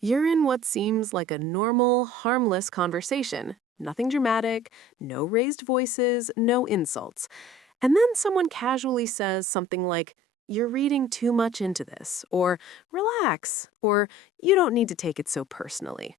You're in what seems like a normal, harmless conversation. Nothing dramatic, no raised voices, no insults. And then someone casually says something like, "You're reading too much into this," or "Relax," or "You don't need to take it so personally."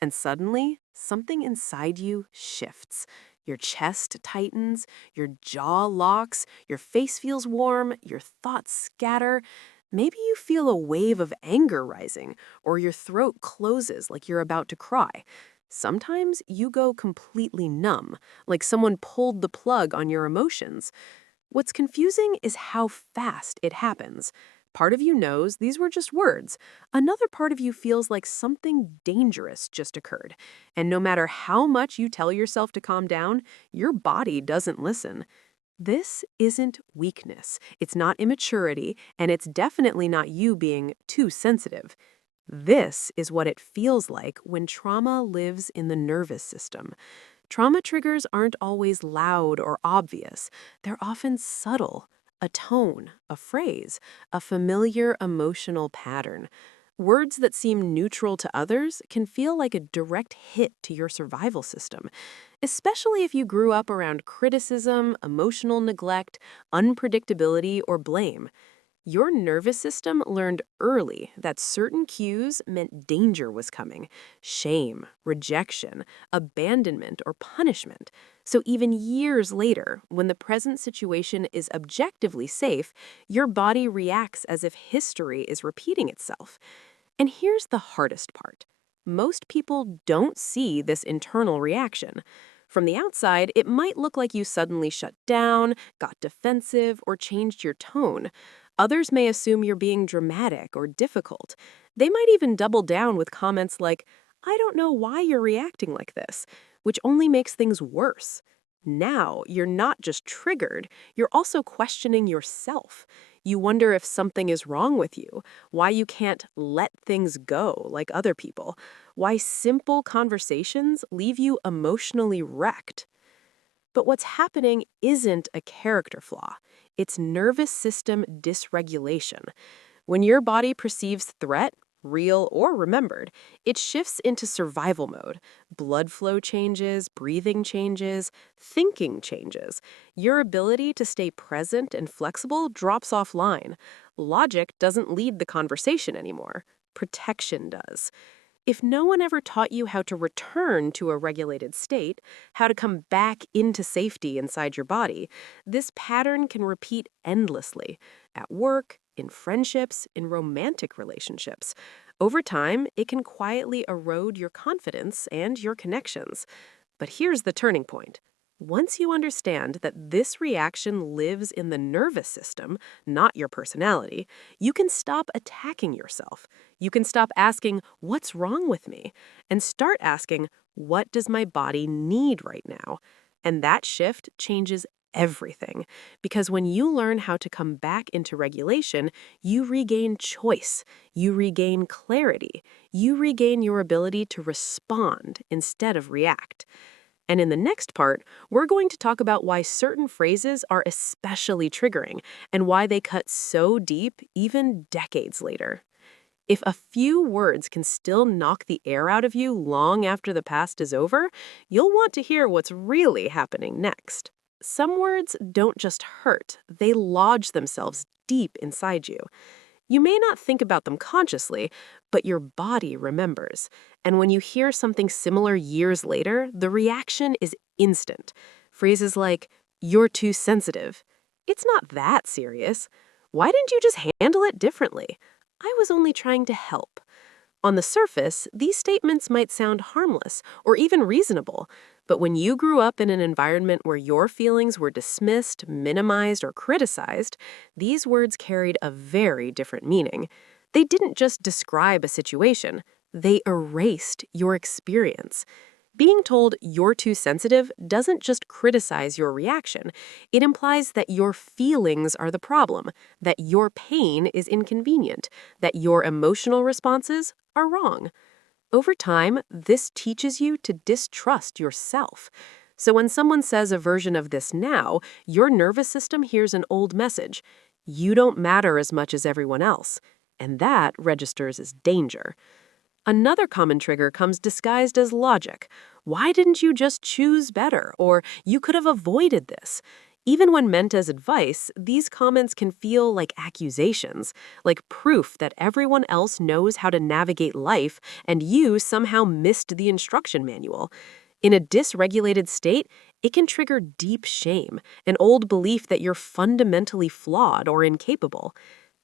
And suddenly, something inside you shifts. Your chest tightens, your jaw locks, your face feels warm, your thoughts scatter. Maybe you feel a wave of anger rising, or your throat closes like you're about to cry. Sometimes you go completely numb, like someone pulled the plug on your emotions. What's confusing is how fast it happens. Part of you knows these were just words. Another part of you feels like something dangerous just occurred. And no matter how much you tell yourself to calm down, your body doesn't listen. This isn't weakness, it's not immaturity, and it's definitely not you being too sensitive. This is what it feels like when trauma lives in the nervous system. Trauma triggers aren't always loud or obvious, they're often subtle. A tone, a phrase, a familiar emotional pattern. Words that seem neutral to others can feel like a direct hit to your survival system, especially if you grew up around criticism, emotional neglect, unpredictability, or blame. Your nervous system learned early that certain cues meant danger was coming: shame, rejection, abandonment, or punishment. So even years later, when the present situation is objectively safe, your body reacts as if history is repeating itself. And here's the hardest part: most people don't see this internal reaction. From the outside, it might look like you suddenly shut down, got defensive, or changed your tone. Others may assume you're being dramatic or difficult. They might even double down with comments like, "I don't know why you're reacting like this," which only makes things worse. Now, you're not just triggered, you're also questioning yourself. You wonder if something is wrong with you, why you can't let things go like other people, why simple conversations leave you emotionally wrecked. But what's happening isn't a character flaw, it's nervous system dysregulation. When your body perceives threat, real or remembered, it shifts into survival mode. Blood flow changes, breathing changes, thinking changes. Your ability to stay present and flexible drops offline. Logic doesn't lead the conversation anymore. Protection does. If no one ever taught you how to return to a regulated state, how to come back into safety inside your body, this pattern can repeat endlessly at work, in friendships, in romantic relationships. Over time, it can quietly erode your confidence and your connections. But here's the turning point. Once you understand that this reaction lives in the nervous system, not your personality, you can stop attacking yourself. You can stop asking, "What's wrong with me?" and start asking, "What does my body need right now?" And that shift changes everything. Because when you learn how to come back into regulation, you regain choice, you regain clarity, you regain your ability to respond instead of react. And in the next part, we're going to talk about why certain phrases are especially triggering and why they cut so deep even decades later. If a few words can still knock the air out of you long after the past is over, you'll want to hear what's really happening next. Some words don't just hurt, they lodge themselves deep inside you. You may not think about them consciously, but your body remembers. And when you hear something similar years later, the reaction is instant. Phrases like, "You're too sensitive." "It's not that serious." "Why didn't you just handle it differently?" "I was only trying to help." On the surface, these statements might sound harmless or even reasonable, but when you grew up in an environment where your feelings were dismissed, minimized, or criticized, these words carried a very different meaning. They didn't just describe a situation, they erased your experience. Being told you're too sensitive doesn't just criticize your reaction. It implies that your feelings are the problem, that your pain is inconvenient, that your emotional responses are wrong. Over time, this teaches you to distrust yourself. So when someone says a version of this now, your nervous system hears an old message: "You don't matter as much as everyone else." And that registers as danger. Another common trigger comes disguised as logic. Why didn't you just choose better? Or you could have avoided this. Even when meant as advice, these comments can feel like accusations, like proof that everyone else knows how to navigate life and you somehow missed the instruction manual. In a dysregulated state, it can trigger deep shame, an old belief that you're fundamentally flawed or incapable.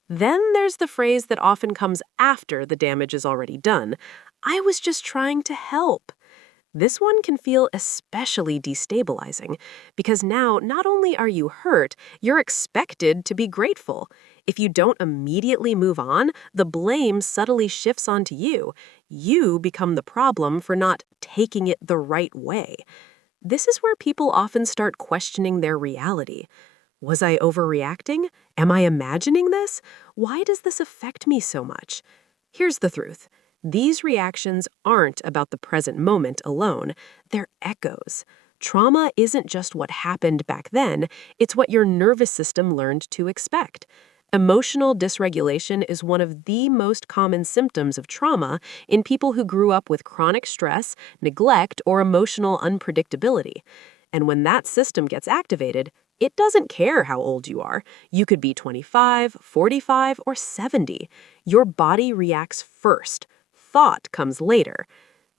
Then there's the phrase that often comes after the damage is already done. I was just trying to help. This one can feel especially destabilizing because now not only are you hurt, you're expected to be grateful. If you don't immediately move on, the blame subtly shifts onto you. You become the problem for not taking it the right way. This is where people often start questioning their reality. Was I overreacting? Am I imagining this? Why does this affect me so much? Here's the truth. These reactions aren't about the present moment alone. They're echoes. Trauma isn't just what happened back then, it's what your nervous system learned to expect. Emotional dysregulation is one of the most common symptoms of trauma in people who grew up with chronic stress, neglect, or emotional unpredictability. And when that system gets activated, it doesn't care how old you are. You could be 25, 45, or 70. Your body reacts first. Thought comes later.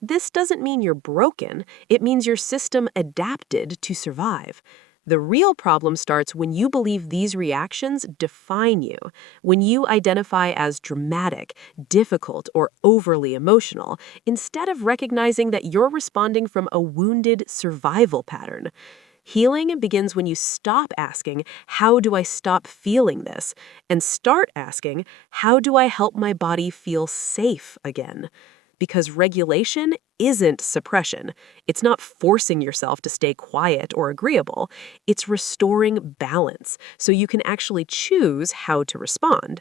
This doesn't mean you're broken. It means your system adapted to survive. The real problem starts when you believe these reactions define you, when you identify as dramatic, difficult, or overly emotional, instead of recognizing that you're responding from a wounded survival pattern. Healing begins when you stop asking, how do I stop feeling this? And start asking, how do I help my body feel safe again? Because regulation isn't suppression. It's not forcing yourself to stay quiet or agreeable. It's restoring balance so you can actually choose how to respond.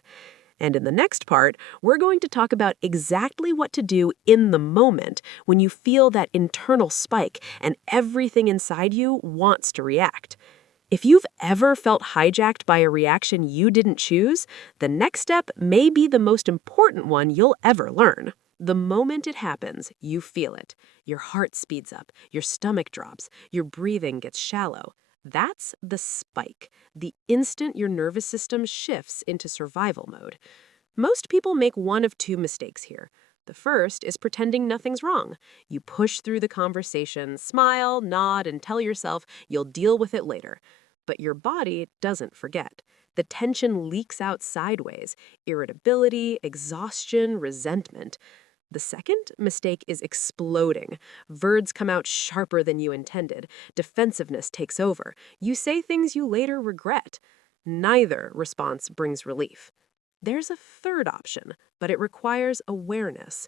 And in the next part, we're going to talk about exactly what to do in the moment when you feel that internal spike and everything inside you wants to react. If you've ever felt hijacked by a reaction you didn't choose, the next step may be the most important one you'll ever learn. The moment it happens, you feel it. Your heart speeds up, your stomach drops, your breathing gets shallow. That's the spike, the instant your nervous system shifts into survival mode. Most people make one of two mistakes here. The first is pretending nothing's wrong. You push through the conversation, smile, nod, and tell yourself you'll deal with it later. But your body doesn't forget. The tension leaks out sideways: irritability, exhaustion, resentment. The second mistake is exploding. Words come out sharper than you intended. Defensiveness takes over. You say things you later regret. Neither response brings relief. There's a third option, but it requires awareness.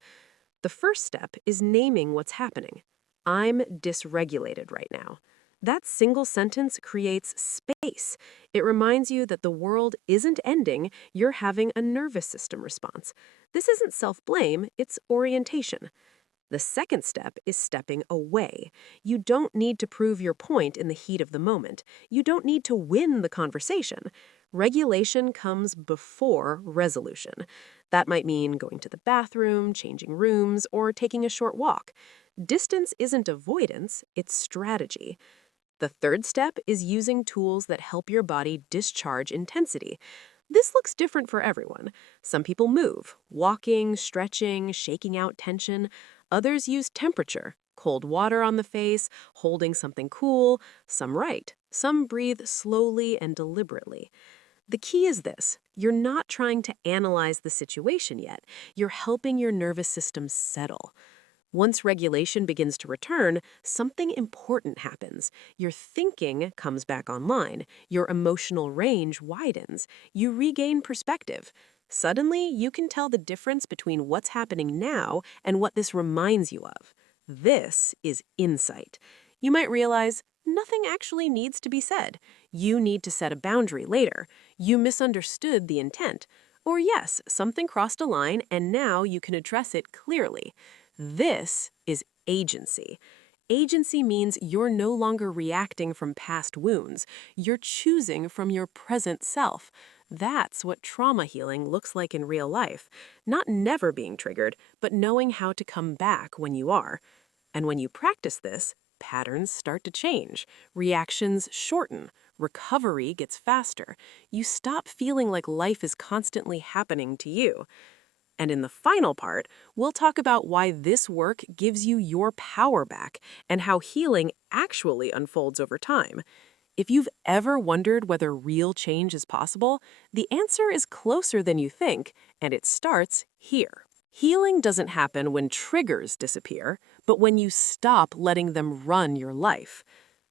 The first step is naming what's happening. I'm dysregulated right now. That single sentence creates space. It reminds you that the world isn't ending, you're having a nervous system response. This isn't self-blame, it's orientation. The second step is stepping away. You don't need to prove your point in the heat of the moment. You don't need to win the conversation. Regulation comes before resolution. That might mean going to the bathroom, changing rooms, or taking a short walk. Distance isn't avoidance, it's strategy. The third step is using tools that help your body discharge intensity. This looks different for everyone. Some people move, walking, stretching, shaking out tension. Others use temperature, cold water on the face, holding something cool. Some write. Some breathe slowly and deliberately. The key is this: you're not trying to analyze the situation yet. You're helping your nervous system settle. Once regulation begins to return, something important happens. Your thinking comes back online. Your emotional range widens. You regain perspective. Suddenly, you can tell the difference between what's happening now and what this reminds you of. This is insight. You might realize nothing actually needs to be said. You need to set a boundary later. You misunderstood the intent. Or yes, something crossed a line and now you can address it clearly. This is agency. Agency means you're no longer reacting from past wounds. You're choosing from your present self. That's what trauma healing looks like in real life. Not never being triggered, but knowing how to come back when you are. And when you practice this, patterns start to change, reactions shorten, recovery gets faster. You stop feeling like life is constantly happening to you. And in the final part, we'll talk about why this work gives you your power back and how healing actually unfolds over time. If you've ever wondered whether real change is possible, the answer is closer than you think, and it starts here. Healing doesn't happen when triggers disappear, but when you stop letting them run your life.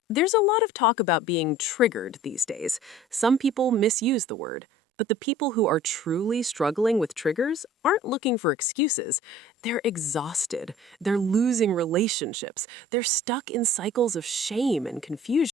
There's a lot of talk about being triggered these days. Some people misuse the word. But the people who are truly struggling with triggers aren't looking for excuses. They're exhausted. They're losing relationships. They're stuck in cycles of shame and confusion.